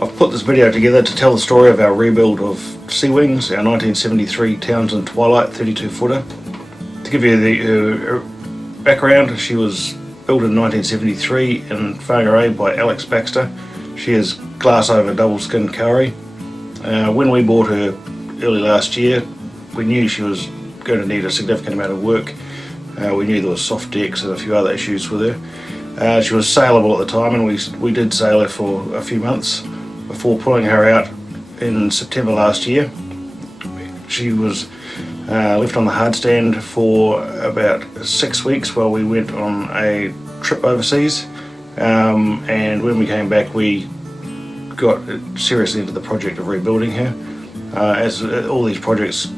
I've put this video together to tell the story of our rebuild of Seawings, our 1973 Townsone Twilight 32 footer. To give you the background, she was built in 1973 in Whangarei by Alex Baxter. She is glass over double skin Kari. When we bought her early last year, we knew she was going to need a significant amount of work. We knew there was soft decks and a few other issues with her. She was saleable at the time, and we did sail her for a few months before pulling her out in September last year. She was left on the hard stand for about 6 weeks while we went on a trip overseas, and when we came back we got seriously into the project of rebuilding her. As all these projects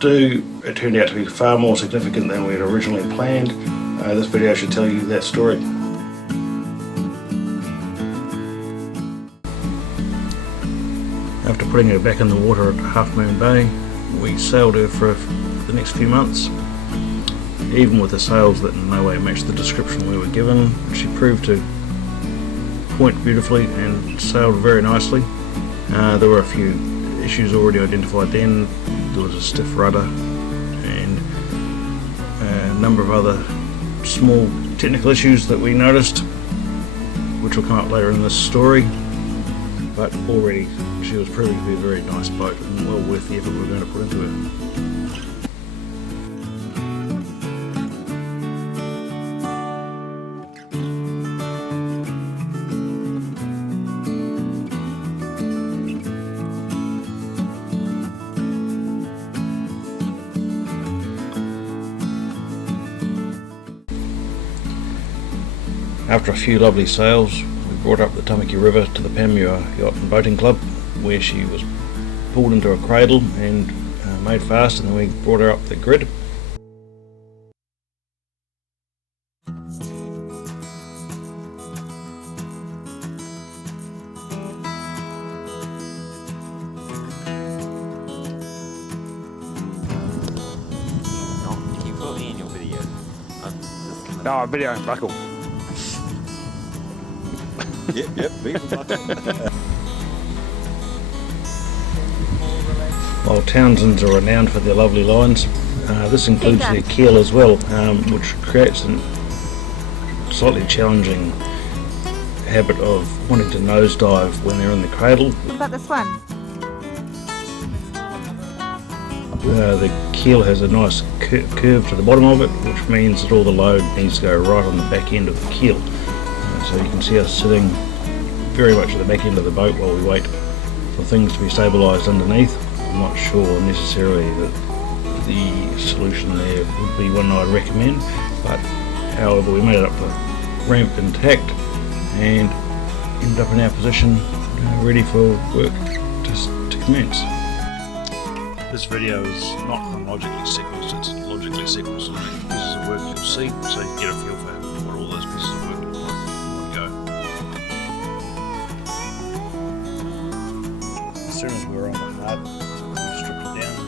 do, it turned out to be far more significant than we had originally planned. This video should tell you that story. After putting her back in the water at Half Moon Bay, we sailed her for the next few months. Even with the sails that in no way matched the description we were given, she proved to point beautifully and sailed very nicely. There were a few issues already identified then. There was a stiff rudder and a number of other small technical issues that we noticed, which will come up later in this story, but already she was proving to be a very nice boat and well worth the effort we're going to put into her. After a few lovely sails, we brought her up the Tamaki River to the Panmure Yacht and Boating Club, where she was pulled into a cradle and made fast, and then we brought her up the grid. Can you put me in your video? No, video and buckle. Yep, While Townson's are renowned for their lovely lines, this includes their keel as well, which creates a slightly challenging habit of wanting to nosedive when they're in the cradle. What about this one? The keel has a nice curve to the bottom of it, which means that all the load needs to go right on the back end of the keel. So you can see us sitting very much at the back end of the boat while we wait for things to be stabilised underneath. I'm not sure necessarily that the solution there would be one I'd recommend, but however we made it up the ramp intact and ended up in our position ready for work to commence. This video is not chronologically sequenced, it's logically sequenced. Pieces of work you'll see, so you can get a feel for what all those pieces of work look like in one go. As soon as we were on the hard, we stripped it down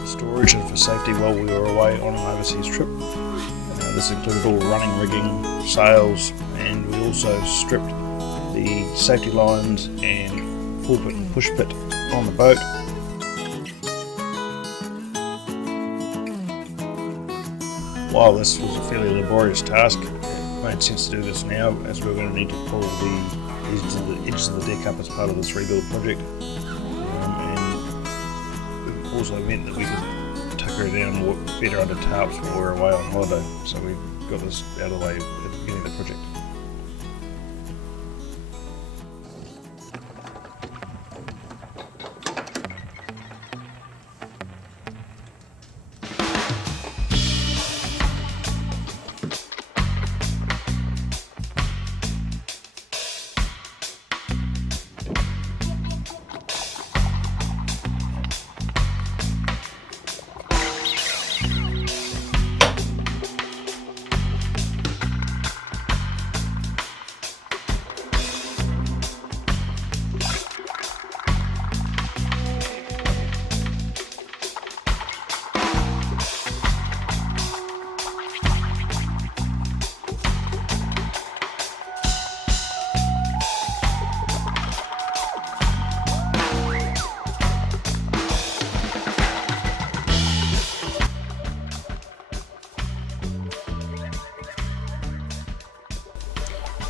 for storage and for safety while we were away on an overseas trip. This included all running rigging, sails, and we also stripped the safety lines and pulpit and push pit on the boat. While this was a fairly laborious task, it made sense to do this now, as we're going to need to pull the edges of the deck up as part of this rebuild project, and it also meant that we could tuck her down and work better under tarps while we were away on holiday, so we got this out of the way at the beginning of the project.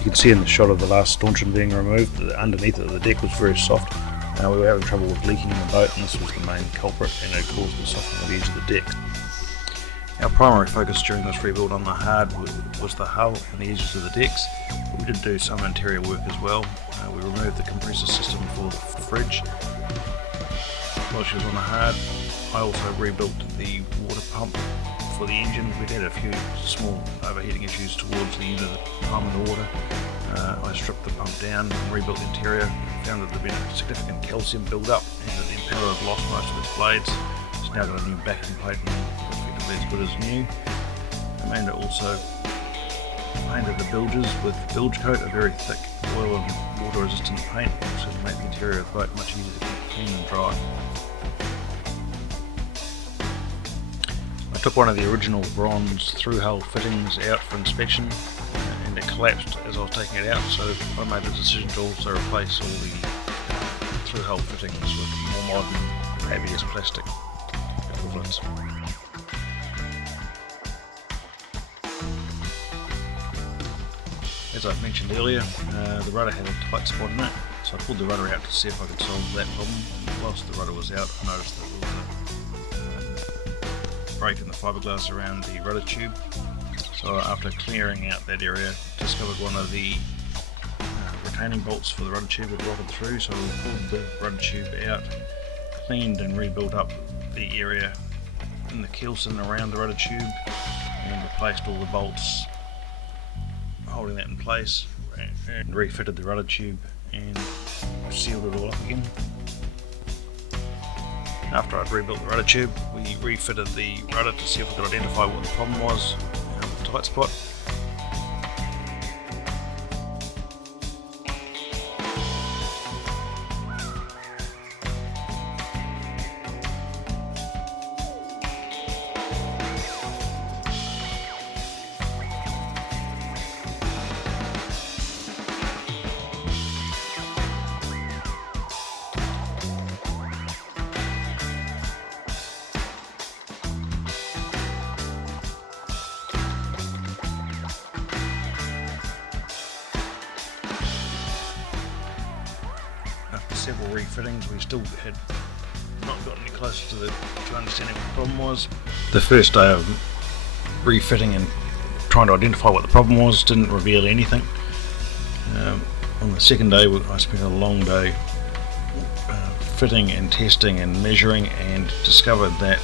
can see in the shot of the last stanchion being removed, underneath it the deck was very soft. We were having trouble with leaking in the boat, and this was the main culprit, and it caused the softening of the edge of the deck. Our primary focus during this rebuild on the hard was the hull and the edges of the decks. We did do some interior work as well. We removed the compressor system for the fridge while she was on the hard. I also rebuilt the water pump for the engine. We'd had a few small overheating issues towards the end of the time of the water. I stripped the pump down and rebuilt the interior. Found that there'd been a significant calcium build-up and that the impeller had lost most of its blades. It's now got a new backing plate and effectively as good as new. Amanda also painted the bilges with bilge coat, a very thick oil and water resistant paint, so to make the interior of the boat much easier to keep clean and dry. I took one of the original bronze through hull fittings out for inspection, and it collapsed as I was taking it out, so I made the decision to also replace all the through hull fittings with more modern ABS plastic equivalents. As I mentioned earlier, the rudder had a tight spot in it, so I pulled the rudder out to see if I could solve that problem. Whilst the rudder was out, I noticed that there was a break in the fiberglass around the rudder tube. So after clearing out that area, discovered one of the retaining bolts for the rudder tube had rotted through, so we pulled the rudder tube out, cleaned and rebuilt up the area in the keelson around the rudder tube, and replaced all the bolts holding that in place, and refitted the rudder tube and sealed it all up again. After I'd rebuilt the rudder tube, we refitted the rudder to see if we could identify what the problem was with the tight spot. After several refittings, we still had not gotten any closer to understanding what the problem was. The first day of refitting and trying to identify what the problem was didn't reveal anything. On the second day, I spent a long day fitting and testing and measuring, and discovered that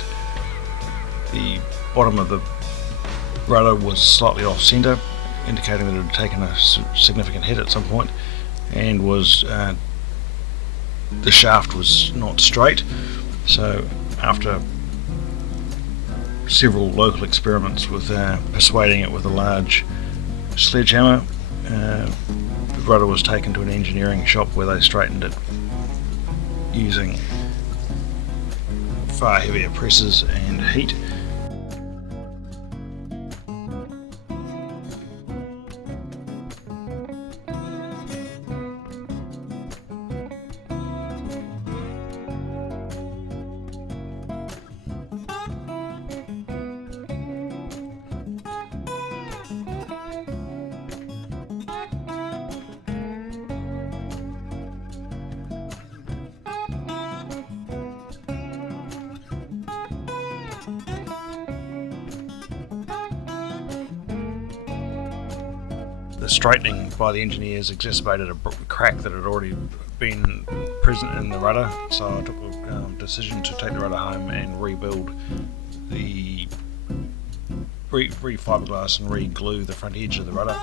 the bottom of the rudder was slightly off centre, indicating that it had taken a significant hit at some point, and was the shaft was not straight. So after several local experiments with persuading it with a large sledgehammer, the rudder was taken to an engineering shop where they straightened it using far heavier presses and heat. The straightening by the engineers exacerbated a crack that had already been present in the rudder, so I took a decision to take the rudder home and rebuild the re-fiberglass and re-glue the front edge of the rudder.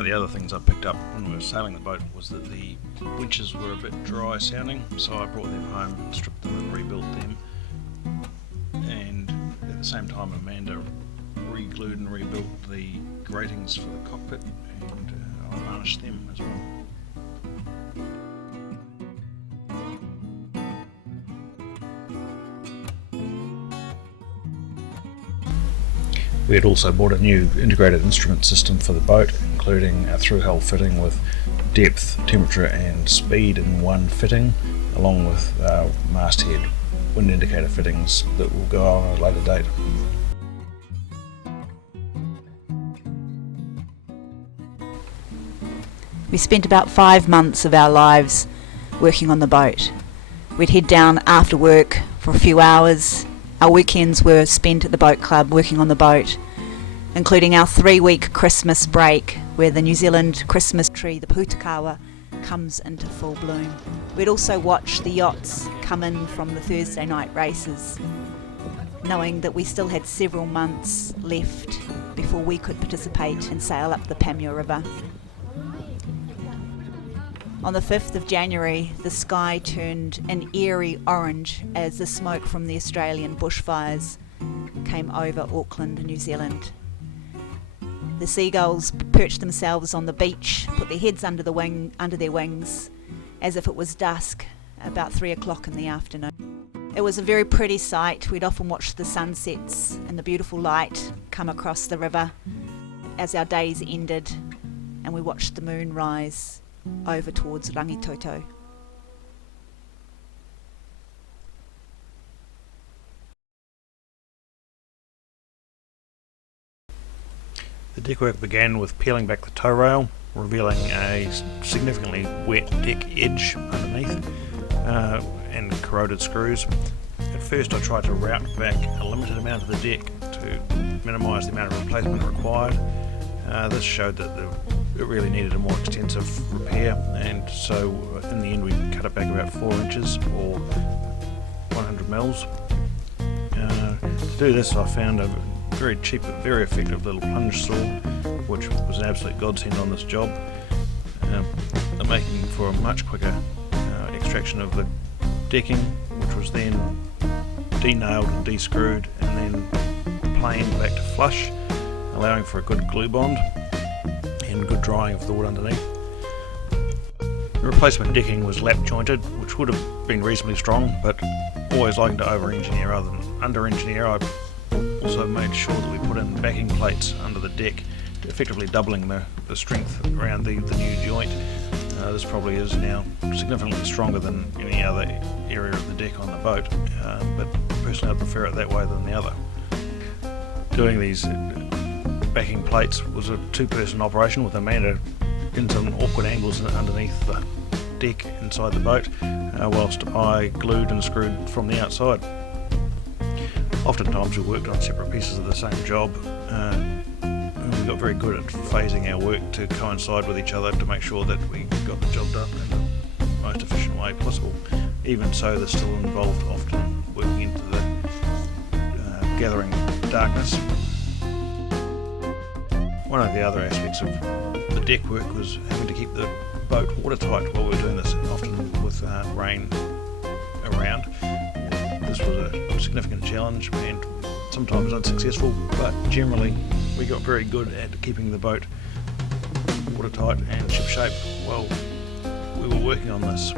One of the other things I picked up when we were sailing the boat was that the winches were a bit dry sounding, so I brought them home, stripped them and rebuilt them. And at the same time Amanda re-glued and rebuilt the gratings for the cockpit, and I varnished them as well. We had also bought a new integrated instrument system for the boat, including a through-hull fitting with depth, temperature and speed in one fitting, along with masthead wind indicator fittings that will go on at a later date. We spent about 5 months of our lives working on the boat. We'd head down after work for a few hours. Our weekends were spent at the boat club working on the boat, including our 3-week Christmas break where the New Zealand Christmas tree, the pūtakawa, comes into full bloom. We'd also watch the yachts come in from the Thursday night races, knowing that we still had several months left before we could participate and sail up the Panmure River. On the 5th of January, the sky turned an eerie orange as the smoke from the Australian bushfires came over Auckland, New Zealand. The seagulls perched themselves on the beach, put their heads under their wings, as if it was dusk, about 3 o'clock in the afternoon. It was a very pretty sight. We'd often watched the sunsets and the beautiful light come across the river as our days ended, and we watched the moon rise over towards Rangitoto. The deckwork began with peeling back the tow rail, revealing a significantly wet deck edge underneath and corroded screws. At first I tried to route back a limited amount of the deck to minimise the amount of replacement required. This showed that it really needed a more extensive repair, and so in the end we cut it back about 4 inches or 100 mils. To do this I found a very cheap but very effective little plunge saw, which was an absolute godsend on this job, making for a much quicker extraction of the decking, which was then de-nailed and de-screwed and then planed back to flush, allowing for a good glue bond and good drying of the wood underneath. The replacement decking was lap jointed, which would have been reasonably strong, but always liking to over-engineer rather than under-engineer. I also made sure that we put in backing plates under the deck, effectively doubling the strength around the new joint. This probably is now significantly stronger than any other area of the deck on the boat, but personally I prefer it that way than the other. Doing these backing plates was a 2-person operation with Amanda in some awkward angles underneath the deck inside the boat, whilst I glued and screwed from the outside. Oftentimes we worked on separate pieces of the same job, and we got very good at phasing our work to coincide with each other to make sure that we got the job done in the most efficient way possible. Even so, this still involved often working into the gathering darkness. One of the other aspects of the deck work was having to keep the boat watertight while we were doing this, often with rain around. This was a significant challenge and sometimes unsuccessful, but generally we got very good at keeping the boat watertight and shipshape while we were working on this.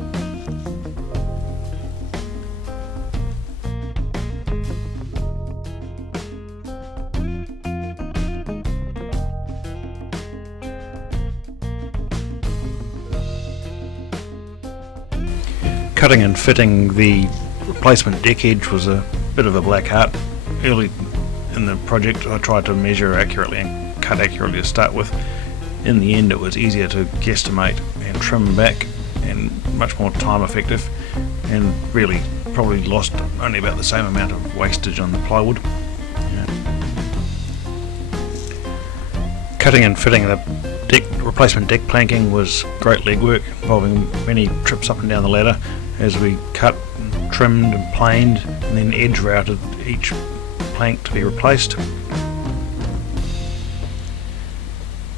Cutting and fitting the replacement deck edge was a bit of a black art. Early in the project I tried to measure accurately and cut accurately to start with. In the end it was easier to guesstimate and trim back and much more time effective, and really probably lost only about the same amount of wastage on the plywood. Cutting and fitting the replacement deck planking was great legwork, involving many trips up and down the ladder as we cut, trimmed and planed and then edge routed each plank to be replaced.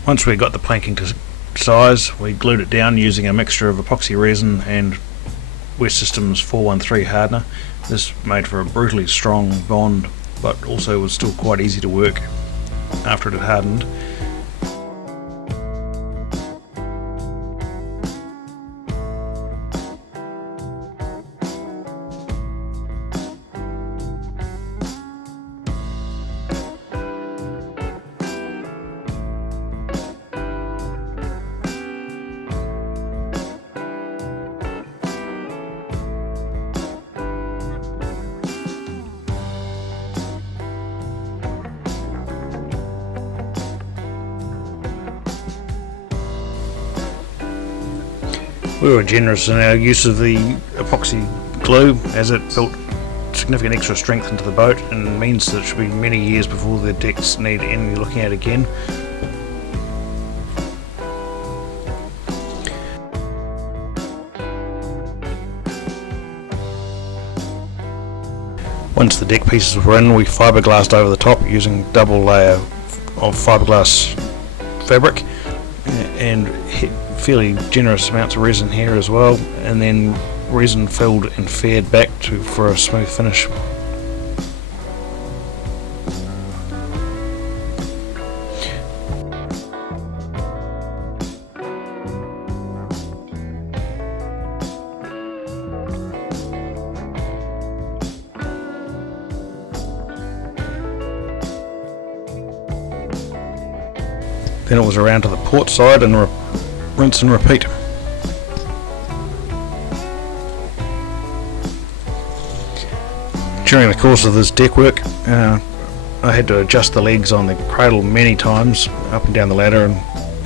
Once we got the planking to size, we glued it down using a mixture of epoxy resin and West Systems 413 hardener. This made for a brutally strong bond, but also was still quite easy to work after it had hardened. We were generous in our use of the epoxy glue, as it built significant extra strength into the boat and means that it should be many years before the decks need any looking at again. Once the deck pieces were in, we fibreglassed over the top using double layer of fibreglass fabric and fairly generous amounts of resin here as well, and then resin filled and faired back for a smooth finish. Then it was around to the port side and rinse and repeat. During the course of this deck work, I had to adjust the legs on the cradle many times, up and down the ladder and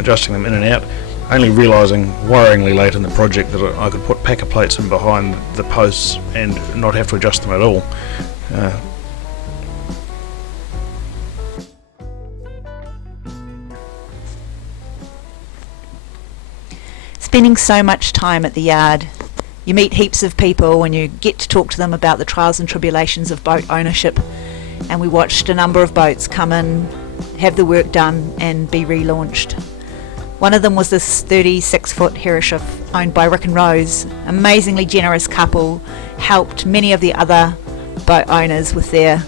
adjusting them in and out, only realising worryingly late in the project that I could put packer plates in behind the posts and not have to adjust them at all. Spending so much time at the yard, you meet heaps of people and you get to talk to them about the trials and tribulations of boat ownership, and we watched a number of boats come in, have the work done and be relaunched. One of them was this 36-foot Herreschiff owned by Rick and Rose. Amazingly generous couple, helped many of the other boat owners with their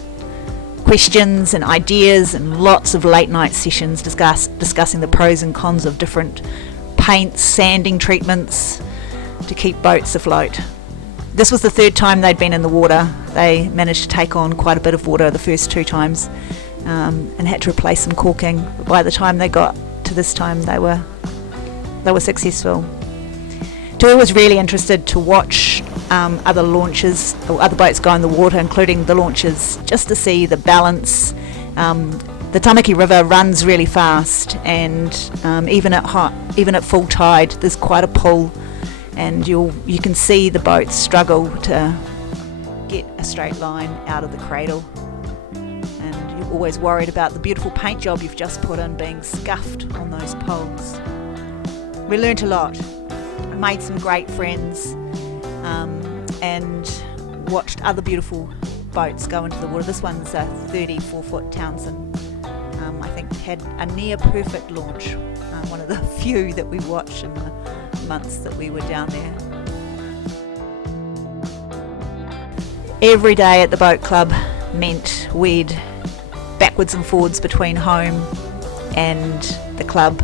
questions and ideas, and lots of late night sessions discussing the pros and cons of different paints, sanding treatments to keep boats afloat. This was the third time they'd been in the water. They managed to take on quite a bit of water the first two times, and had to replace some caulking. But by the time they got to this time, they were successful. Tui was really interested to watch other launches or other boats go in the water, including the launches, just to see the balance. The Tamaki River runs really fast, and even at full tide, there's quite a pull, and you can see the boats struggle to get a straight line out of the cradle. And you're always worried about the beautiful paint job you've just put in being scuffed on those poles. We learnt a lot, made some great friends, and watched other beautiful boats go into the water. This one's a 34-foot Townsone. I think had a near perfect launch, one of the few that we watched in the months that we were down there. Every day at the boat club meant we'd backwards and forwards between home and the club,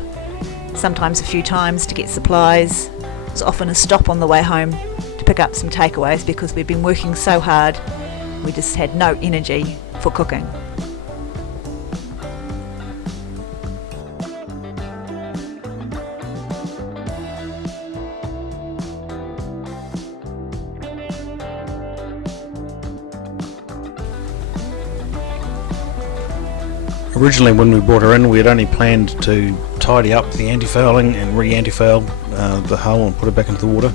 sometimes a few times to get supplies. It was often a stop on the way home to pick up some takeaways because we'd been working so hard we just had no energy for cooking. Originally, when we brought her in, we had only planned to tidy up the anti-fouling and re-anti-foul the hull and put her back into the water.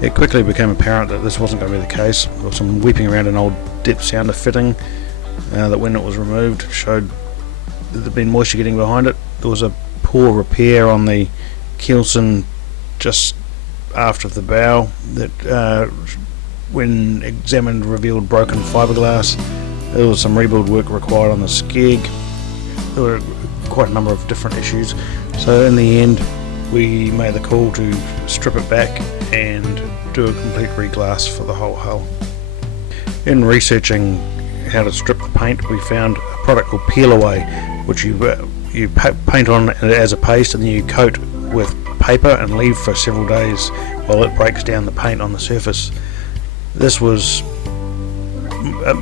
It quickly became apparent that this wasn't going to be the case. There was some weeping around an old depth sounder fitting that, when it was removed, showed that there'd been moisture getting behind it. There was a poor repair on the keelson just aft of the bow that, when examined, revealed broken fibreglass. There was some rebuild work required on the skeg. There were quite a number of different issues. So in the end, we made the call to strip it back and do a complete re-glass for the whole hull. In researching how to strip the paint, we found a product called Peel Away, which you paint on as a paste and then you coat with paper and leave for several days while it breaks down the paint on the surface. This was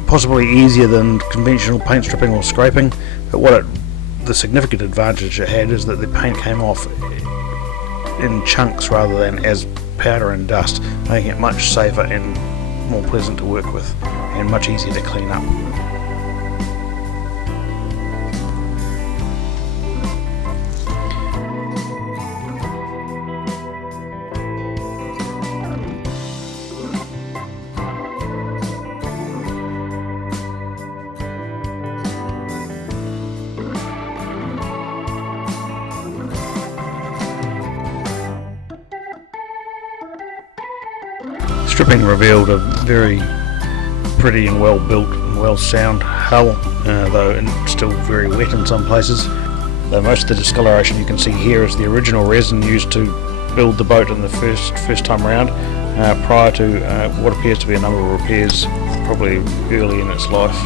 possibly easier than conventional paint stripping or scraping, but the significant advantage it had is that the paint came off in chunks rather than as powder and dust, making it much safer and more pleasant to work with and much easier to clean up. Stripping revealed a very pretty and well built and well sound hull, though still very wet in some places. Though most of the discoloration you can see here is the original resin used to build the boat in the first time round, prior to what appears to be a number of repairs probably early in its life.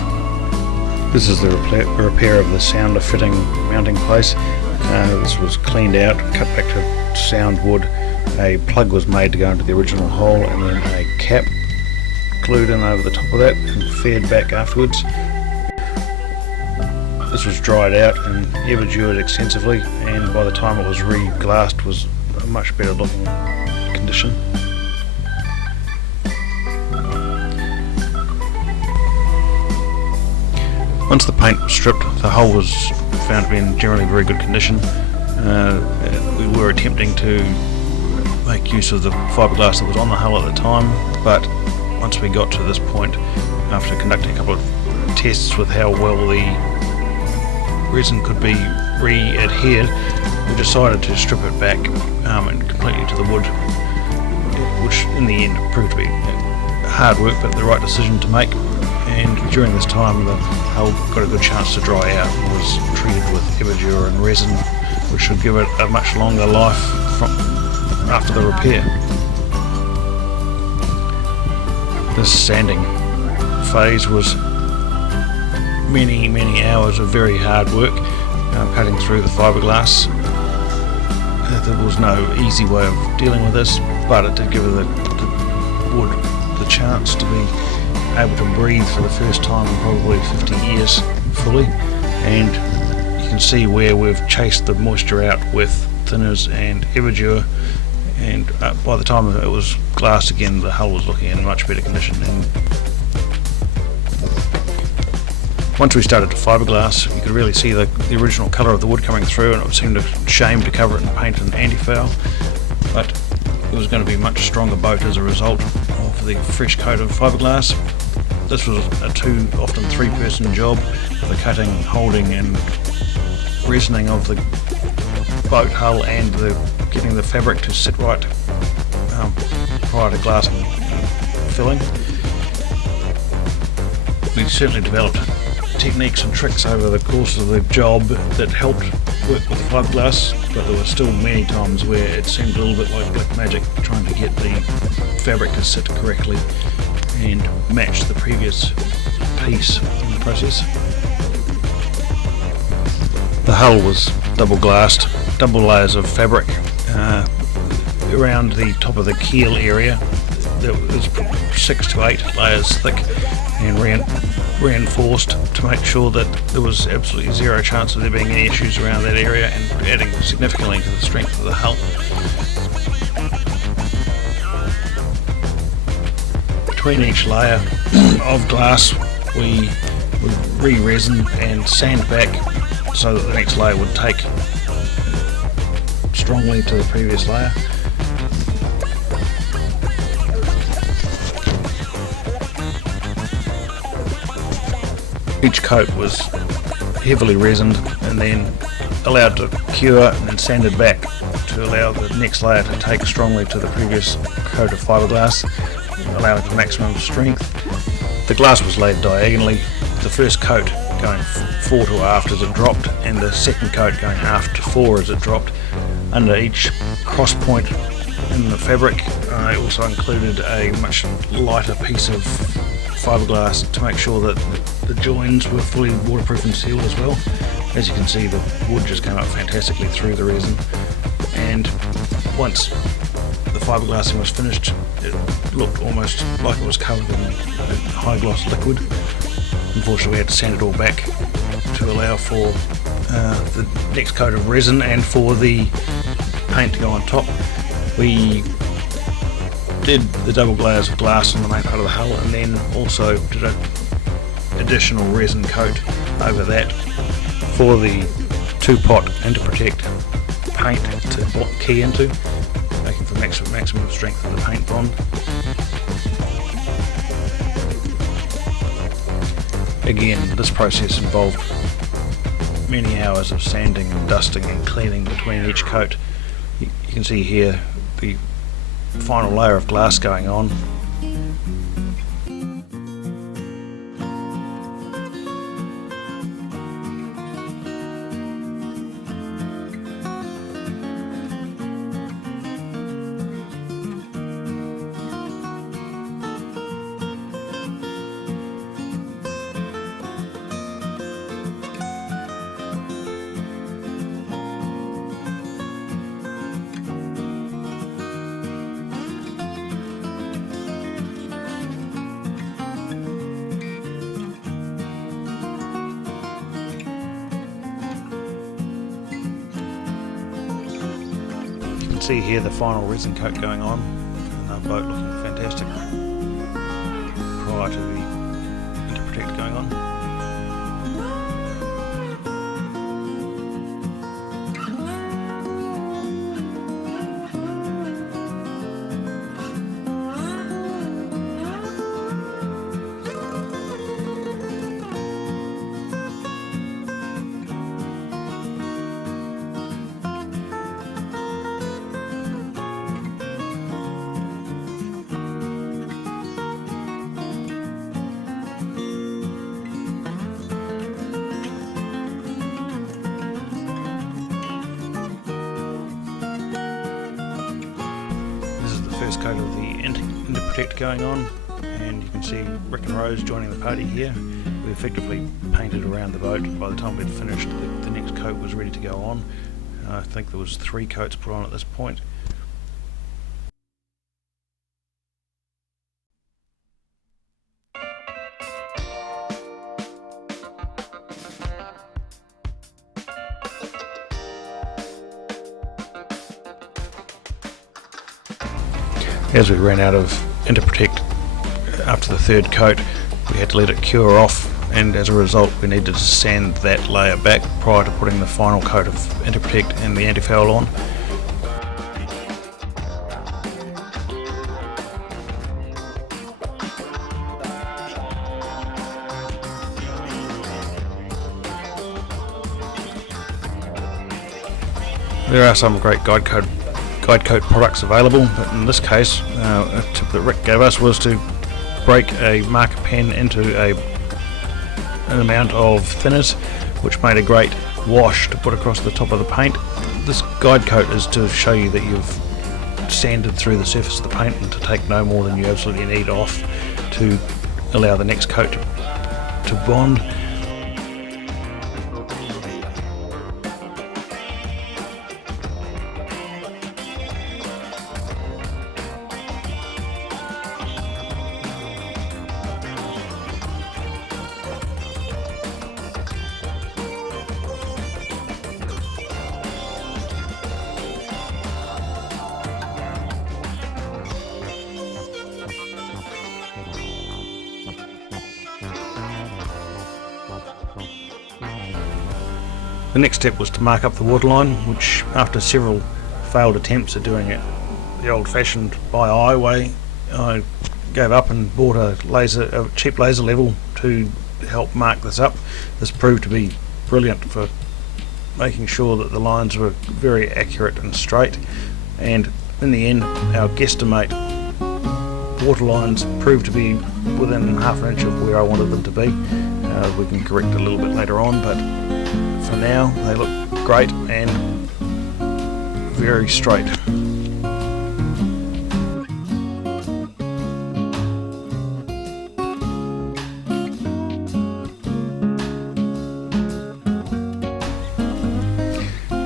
This is the repair of the sounder fitting mounting place. This was cleaned out, cut back to sound wood. A plug was made to go into the original hole and then a cap glued in over the top of that and fed back afterwards. This was dried out and everdured extensively, and by the time it was re-glassed was a much better looking condition. Once the paint was stripped, the hull was found to be in generally very good condition. We were attempting to make use of the fiberglass that was on the hull at the time, but once we got to this point, after conducting a couple of tests with how well the resin could be re-adhered, we decided to strip it back and completely to the wood, which in the end proved to be hard work but the right decision to make. And during this time the hull got a good chance to dry out and was treated with everdur and resin, which should give it a much longer life after the repair. This sanding phase was many hours of very hard work, cutting through the fiberglass. There was no easy way of dealing with this, but it did give the wood the chance to be able to breathe for the first time in probably 50 years fully, and you can see where we've chased the moisture out with thinners and everdur, and by the time it was glassed again, the hull was looking in much better condition. And once we started to fiberglass, you could really see the original colour of the wood coming through, and it seemed a shame to cover it in paint and anti-foul, but it was going to be a much stronger boat as a result of the fresh coat of fiberglass. This was a often three-person job, the cutting, holding and resining of the boat hull and getting the fabric to sit right prior to glass and filling. We certainly developed techniques and tricks over the course of the job that helped work with fiberglass, but there were still many times where it seemed a little bit like black magic trying to get the fabric to sit correctly and match the previous piece in the process. The hull was double glassed, double layers of fabric around the top of the keel area. There was 6 to 8 layers thick and reinforced to make sure that there was absolutely zero chance of there being any issues around that area, and adding significantly to the strength of the hull. Between each layer of glass we would re-resin and sand back so that the next layer would take strongly to the previous layer. Each coat was heavily resined and then allowed to cure and then sanded back to allow the next layer to take strongly to the previous coat of fiberglass, allowing for maximum strength. The glass was laid diagonally, the first coat going fore to aft as it dropped, and the second coat going aft to fore as it dropped. Under each cross point in the fabric, I also included a much lighter piece of fibreglass to make sure that the joins were fully waterproof and sealed as well. As you can see, the wood just came up fantastically through the resin, and once the fiberglassing was finished, it looked almost like it was covered in high gloss liquid. Unfortunately, we had to sand it all back to allow for the next coat of resin and for the paint to go on top. We did the double layers of glass on the main part of the hull, and then also did an additional resin coat over that for the two-pot Interprotect paint to key into, making for maximum strength of the paint bond. Again, this process involved many hours of sanding and dusting and cleaning between each coat. You can see here the final layer of glass going on. See here the final resin coat going on, and the boat looking fantastic prior to the Interprotect going on. First coat of the Interprotect going on, and you can see Rick and Rose joining the party here. We effectively painted around the boat. By the time we'd finished, the next coat was ready to go on. I think there was 3 coats put on at this point. As we ran out of Interprotect after the 3rd coat, we had to let it cure off, and as a result we needed to sand that layer back prior to putting the final coat of Interprotect and the anti-foul on. There are some great guide coat products available, but in this case a tip that Rick gave us was to break a marker pen into an amount of thinners, which made a great wash to put across the top of the paint. This guide coat is to show you that you've sanded through the surface of the paint and to take no more than you absolutely need off to allow the next coat to bond. The next step was to mark up the waterline, which after several failed attempts at doing it the old-fashioned by eye way, I gave up and bought a cheap laser level to help mark this up. This proved to be brilliant for making sure that the lines were very accurate and straight, and in the end our guesstimate water lines proved to be within half an inch of where I wanted them to be. We can correct it a little bit later on, but for now they look great and very straight.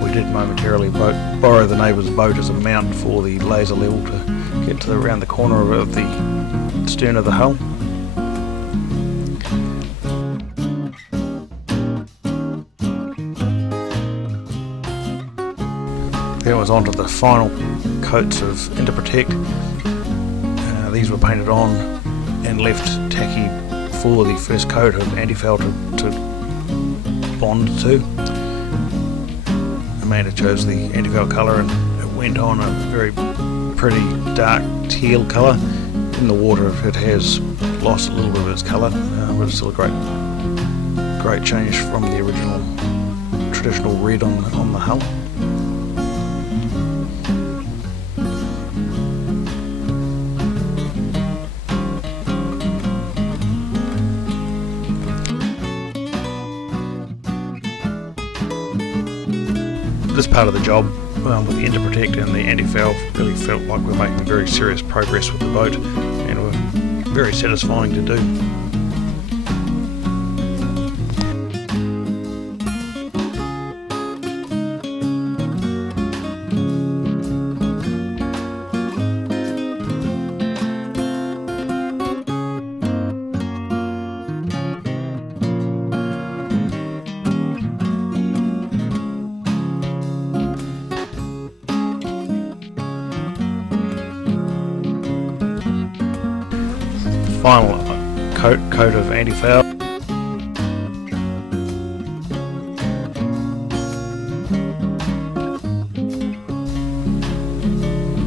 We did momentarily borrow the neighbour's boat as a mount for the laser level to get to around the corner of the stern of the hull. Then it was onto the final coats of Interprotect. These were painted on and left tacky for the first coat of anti-foul to bond to. Amanda chose the anti-foul colour and it went on a very pretty dark teal colour. In the water it has lost a little bit of its colour, but it's still a great change from the original traditional red on the hull. This part of the job with the Interprotect and the anti-foul really felt like we're making very serious progress with the boat and were very satisfying to do. Final coat of anti-foul.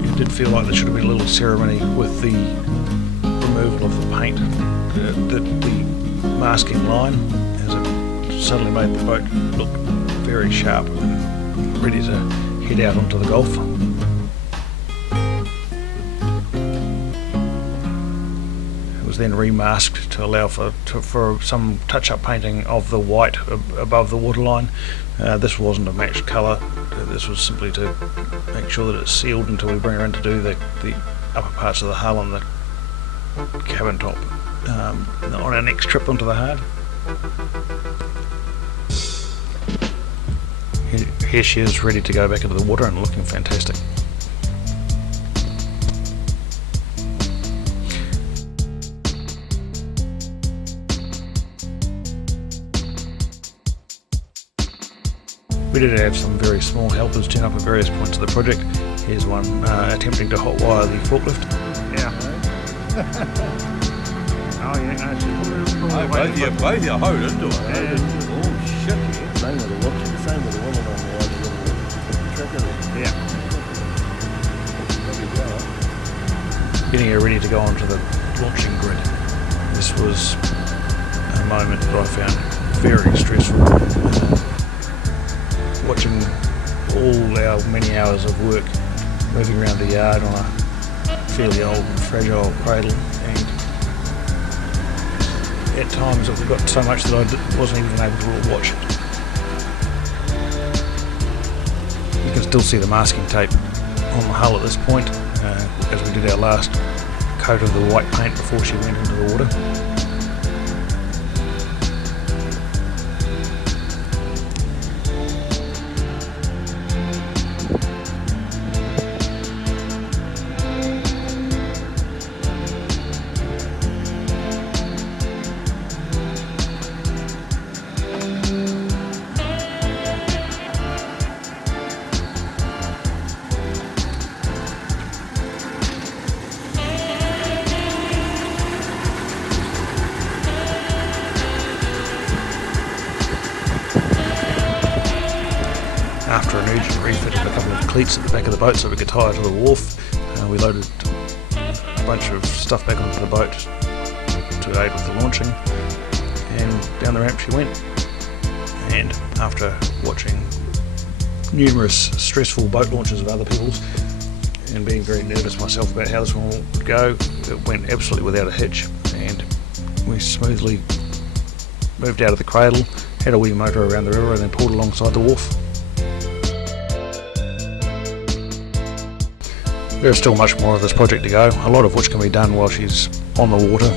It did feel like there should have been a little ceremony with the removal of the paint, the masking line, as it suddenly made the boat look very sharp and ready to head out onto the Gulf. Then remasked to allow for some touch-up painting of the white above the waterline. This wasn't a matched colour. This was simply to make sure that it's sealed until we bring her in to do the upper parts of the hull and the cabin top on our next trip onto the hard. Here she is, ready to go back into the water and looking fantastic. We did have some very small helpers turn up at various points of the project. Here's one attempting to hotwire the forklift. Yeah. Oh yeah, Both of you hoed into it. Oh shit. Same with the watch, same with the woman on the tracker. Yeah. Getting her ready to go onto the launching grid. This was a moment that I found very stressful. Watching all our many hours of work moving around the yard on a fairly old and fragile cradle, and at times it got so much that I wasn't even able to watch it. You can still see the masking tape on the hull at this point, as we did our last coat of the white paint before she went into the water. After an urgent refit of a couple of cleats at the back of the boat so we could tie it to the wharf, we loaded a bunch of stuff back onto the boat to aid with the launching, and down the ramp she went. And after watching numerous stressful boat launches of other people's and being very nervous myself about how this one would go, it went absolutely without a hitch, and we smoothly moved out of the cradle, had a wee motor around the river and then pulled alongside the wharf. There is still much more of this project to go, a lot of which can be done while she's on the water,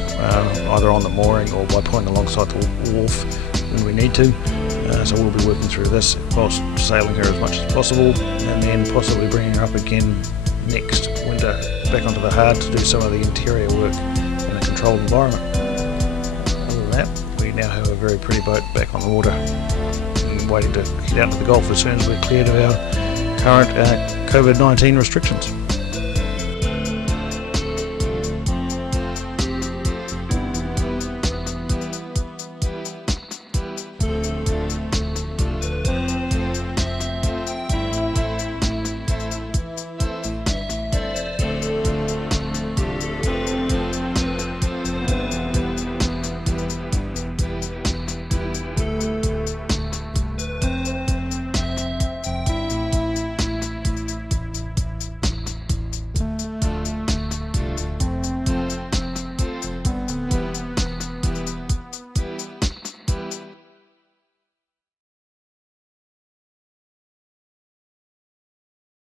either on the mooring or by pulling alongside the wharf when we need to. So we'll be working through this whilst sailing her as much as possible, and then possibly bringing her up again next winter back onto the hard to do some of the interior work in a controlled environment. Other than that, we now have a very pretty boat back on the water and waiting to head out into the Gulf as soon as we're cleared of our current COVID-19 restrictions.